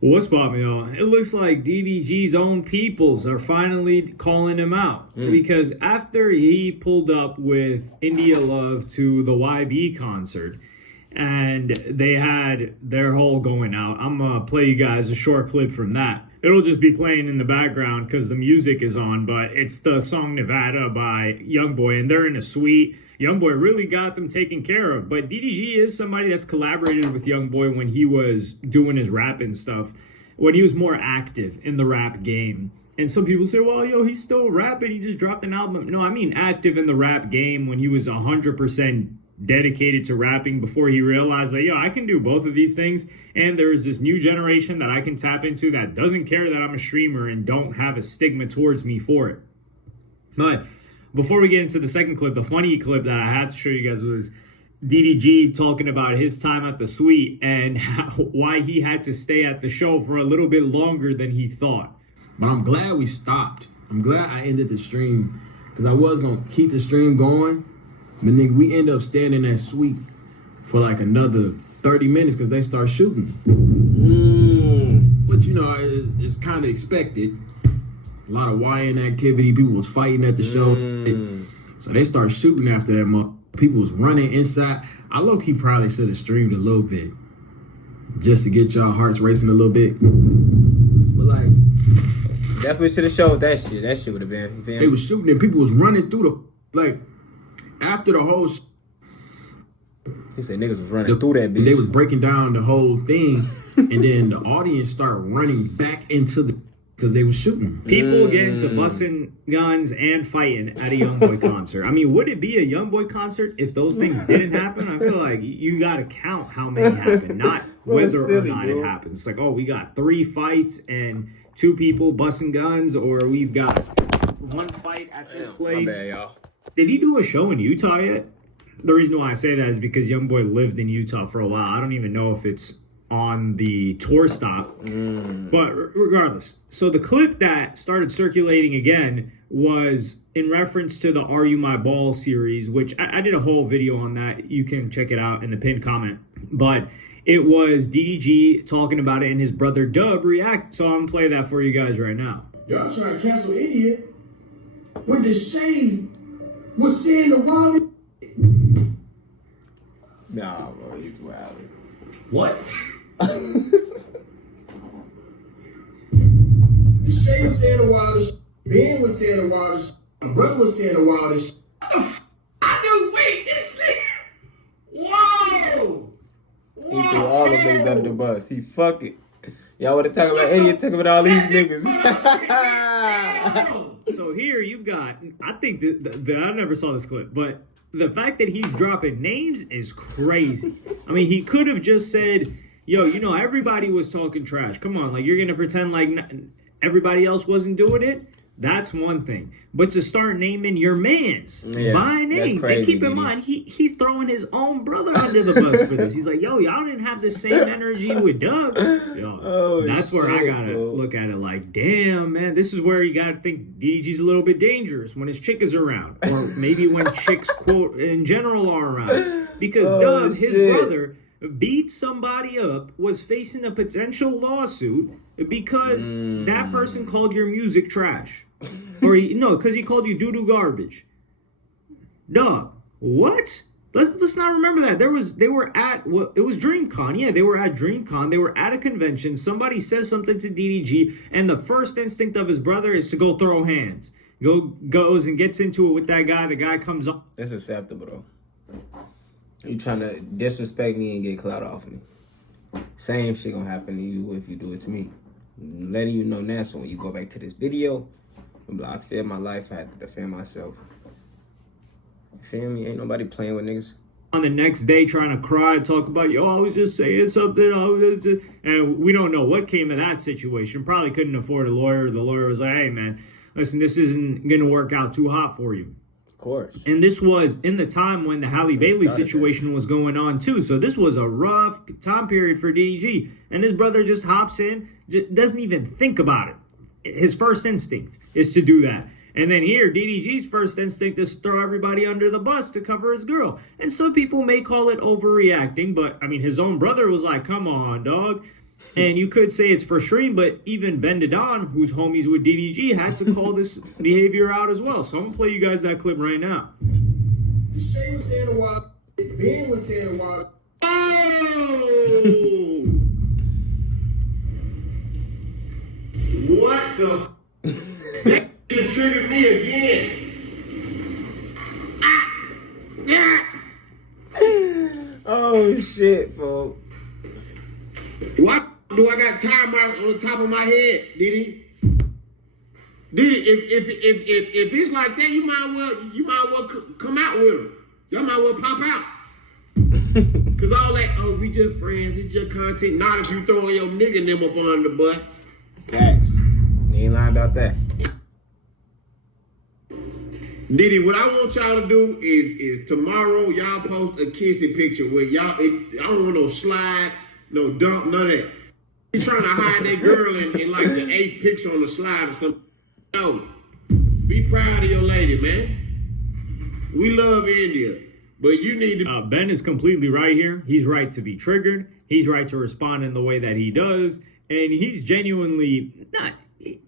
What's popping, y'all? It looks like DDG's own peoples are finally calling him out. Because after he pulled up with India Love to the YB concert and they had their whole going out, I'm going to play you guys a short clip from that. It'll just be playing in the background because the music is on, but it's the song Nevada by Youngboy, and they're in a suite. Youngboy really got them taken care of, but DDG is somebody that's collaborated with Youngboy when he was doing his rap and stuff, when he was more active in the rap game. And some people say, well, yo, he's still rapping, he just dropped an album. No, I mean active in the rap game when he was 100% dedicated to rapping before he realized that, yo, I can do both of these things. And there is this new generation that I can tap into that doesn't care that I'm a streamer and don't have a stigma towards me for it. But before we get into the second clip, the funny clip that I had to show you guys was DDG talking about his time at the suite and why he had to stay at the show for a little bit longer than he thought. But I'm glad we stopped. I'm glad I ended the stream because I was going to keep the stream going. But nigga, we end up staying in that suite for like another 30 minutes because they start shooting. But you know, it's kind of expected. A lot of YN activity. People was fighting at the show. So they start shooting after that. People was running inside. I low-key probably should have streamed a little bit just to get y'all hearts racing a little bit. But like, definitely should have showed that shit. That shit would have been. They was shooting and people was running through the, like, after the whole he said niggas was running through that bitch. They was breaking down the whole thing, and then the audience started running back into the, because they was shooting. People get into busting guns and fighting at a Youngboy concert. I mean, would it be a Youngboy concert if those things didn't happen? I feel like you got to count how many happen, not whether or not it happens. It's like, oh, we got 3 fights and 2 people busting guns, or we've got 1 fight at this place. My bad, y'all. Did he do a show in Utah yet? The reason why I say that is because Youngboy lived in Utah for a while. I don't even know if it's on the tour stop. But regardless. So the clip that started circulating again was in reference to the Are You My Ball series, which I did a whole video on that. You can check it out in the pinned comment. But it was DDG talking about it and his brother Dub react. So I'm going to play that for you guys right now. Y'all trying to cancel Idiot when the shade was saying the wrong. Nah, bro, he's wild. What? The shade was saying the wildest. Ben was saying the wildest. My brother was saying the wildest. I know, wait, this nigga. Whoa! He threw all the niggas under the bus. He fuck it. Y'all want to talk about Idiot? Talk about all these niggas. So here you've got, I think that I never saw this clip, but the fact that he's dropping names is crazy. I mean, he could have just said, yo, you know, everybody was talking trash. Come on, like, you're going to pretend like everybody else wasn't doing it? That's one thing. But to start naming your mans by name, crazy, and keep in mind, he's throwing his own brother under the bus for this. He's like, yo, y'all didn't have the same energy with Doug. Yo, that's where I got to look at it like, damn, man, this is where you got to think DDG's a little bit dangerous when his chick is around. Or maybe when chicks, quote, in general are around. Because Doug, his brother, beat somebody up, was facing a potential lawsuit because that person called your music trash. Or because he called you doo-doo garbage. Dog, what? Let's not remember that. It was DreamCon. Yeah, they were at DreamCon. They were at a convention. Somebody says something to DDG, and the first instinct of his brother is to go throw hands. Goes and gets into it with that guy. The guy comes up. That's acceptable, though. You trying to disrespect me and get clout off me. Same shit gonna happen to you if you do it to me. I'm letting you know now, so when you go back to this video, I'm like, I feel my life, I had to defend myself. You feel me? Ain't nobody playing with niggas. On the next day trying to cry and talk about, yo, I was just saying something. And we don't know what came of that situation. Probably couldn't afford a lawyer. The lawyer was like, hey, man, listen, this isn't going to work out too hot for you. Of course. And this was in the time when the Halle Bailey situation was going on, too. So this was a rough time period for DDG. And his brother just hops in, doesn't even think about it. His first instinct is to do that. And then here, DDG's first instinct is to throw everybody under the bus to cover his girl. And some people may call it overreacting, but, I mean, his own brother was like, come on, dog. And you could say it's for stream, but even Ben Don, who's homies with DDG, had to call this behavior out as well. So I'm gonna play you guys that clip right now. Shay was saying a while. Ben was saying a while. Oh! What the? That triggered me again. Oh shit, folks. What do I got time on the top of my head, Diddy? Diddy, if it's like that, you might well come out with them. Y'all might well pop out. Cause all that, oh, we just friends, it's just content. Not if you throwing your nigga and them up on the bus. Facts. You ain't lying about that. Diddy, what I want y'all to do is tomorrow y'all post a kissing picture where y'all, I don't want no slide, no dump, none of that. You trying to hide that girl in like the 8th picture on the slide or something. No. Be proud of your lady, man. We love India. But you need to... Ben is completely right here. He's right to be triggered. He's right to respond in the way that he does. And he's genuinely not...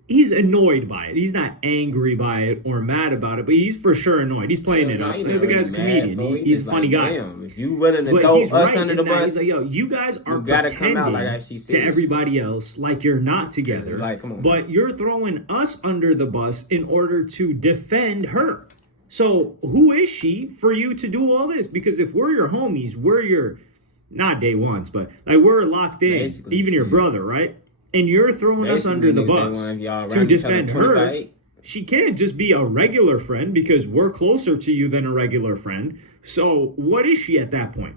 He's annoyed by it. He's not angry by it or mad about it, but he's for sure annoyed. He's playing it up. The guy's a comedian. He's a funny guy. Damn, if you willing to throw us under the bus, he's like, yo, you guys are gotta pretending come out like she to everybody else like you're not together. Like, come on, but you're throwing us under the bus in order to defend her. So who is she for you to do all this? Because if we're your homies, we're your, not day ones, but like we're locked in, basically, even your brother, right? And you're throwing us under the bus to defend her. She can't just be a regular friend because we're closer to you than a regular friend. So what is she at that point?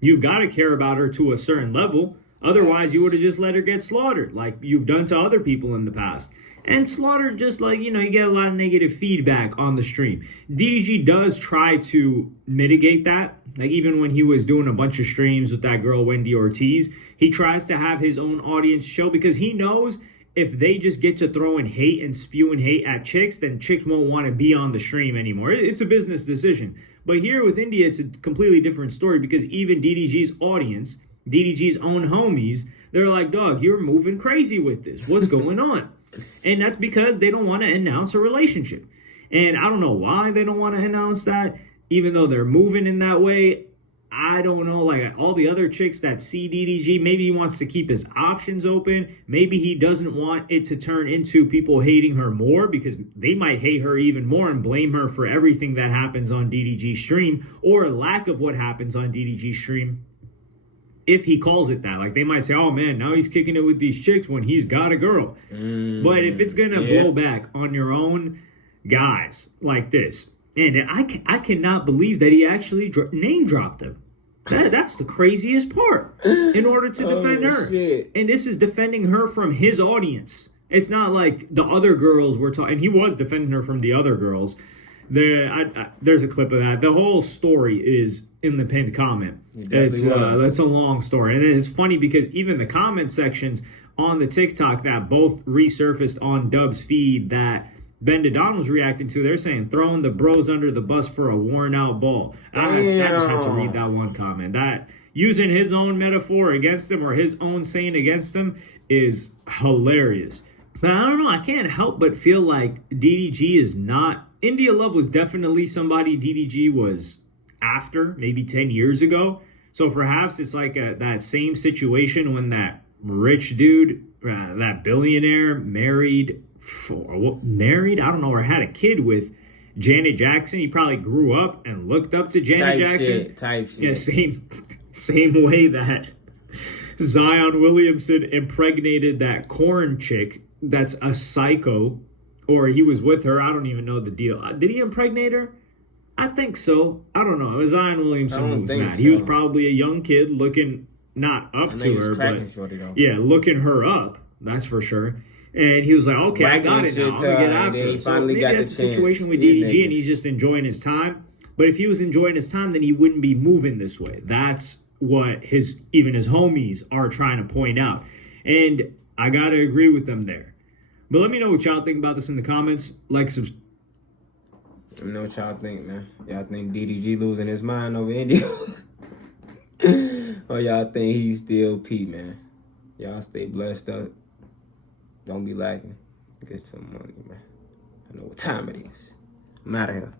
You've got to care about her to a certain level. Otherwise, you would have just let her get slaughtered like you've done to other people in the past. And slaughtered just like, you get a lot of negative feedback on the stream. DDG does try to mitigate that. Like even when he was doing a bunch of streams with that girl, Wendy Ortiz, he tries to have his own audience show because he knows if they just get to throwing hate and spewing hate at chicks, then chicks won't want to be on the stream anymore. It's a business decision. But here with India, it's a completely different story because even DDG's audience, DDG's own homies, they're like, dog, you're moving crazy with this. What's going on? And that's because they don't want to announce a relationship. And I don't know why they don't want to announce that, even though they're moving in that way. I don't know, like all the other chicks that see DDG, maybe he wants to keep his options open. Maybe he doesn't want it to turn into people hating her more because they might hate her even more and blame her for everything that happens on DDG stream or lack of what happens on DDG stream. If he calls it that, like they might say, oh man, now he's kicking it with these chicks when he's got a girl. But if it's going to blow back on your own guys like this, and I cannot believe that he actually name dropped him. That's the craziest part in order to defend her. Shit. And this is defending her from his audience. It's not like the other girls were talking. And he was defending her from the other girls. There's a clip of that. The whole story is in the pinned comment. That's a long story. And it's funny because even the comment sections on the TikTok that both resurfaced on Dub's feed that Ben Don was reacting to, they're saying throwing the bros under the bus for a worn out ball. I just had to read that one comment. That using his own metaphor against him or his own saying against him is hilarious. But I don't know, I can't help but feel like DDG is not... India Love was definitely somebody DDG was after, maybe 10 years ago. So perhaps it's like that same situation when that rich dude, that billionaire married, I don't know, or had a kid with Janet Jackson. He probably grew up and looked up to Janet Jackson. Type shit. Yeah, same way that Zion Williamson impregnated that corn chick that's a psycho, or he was with her. I don't even know the deal. Did he impregnate her? I think so. I don't know. It was Zion Williamson who was mad. So. He was probably a young kid looking not up to her, but looking her up. That's for sure. And he was like, okay, I got it now. I'm going to get after her. So maybe that's the situation with DDG and he's just enjoying his time. But if he was enjoying his time, then he wouldn't be moving this way. That's what even his homies are trying to point out. And I got to agree with them there. But let me know what y'all think about this in the comments. Let me know what y'all think, man. Y'all think DDG losing his mind over India? Or y'all think he's still P, man? Y'all stay blessed up. Don't be lacking. Get some money, man. I know what time it is. I'm out of here.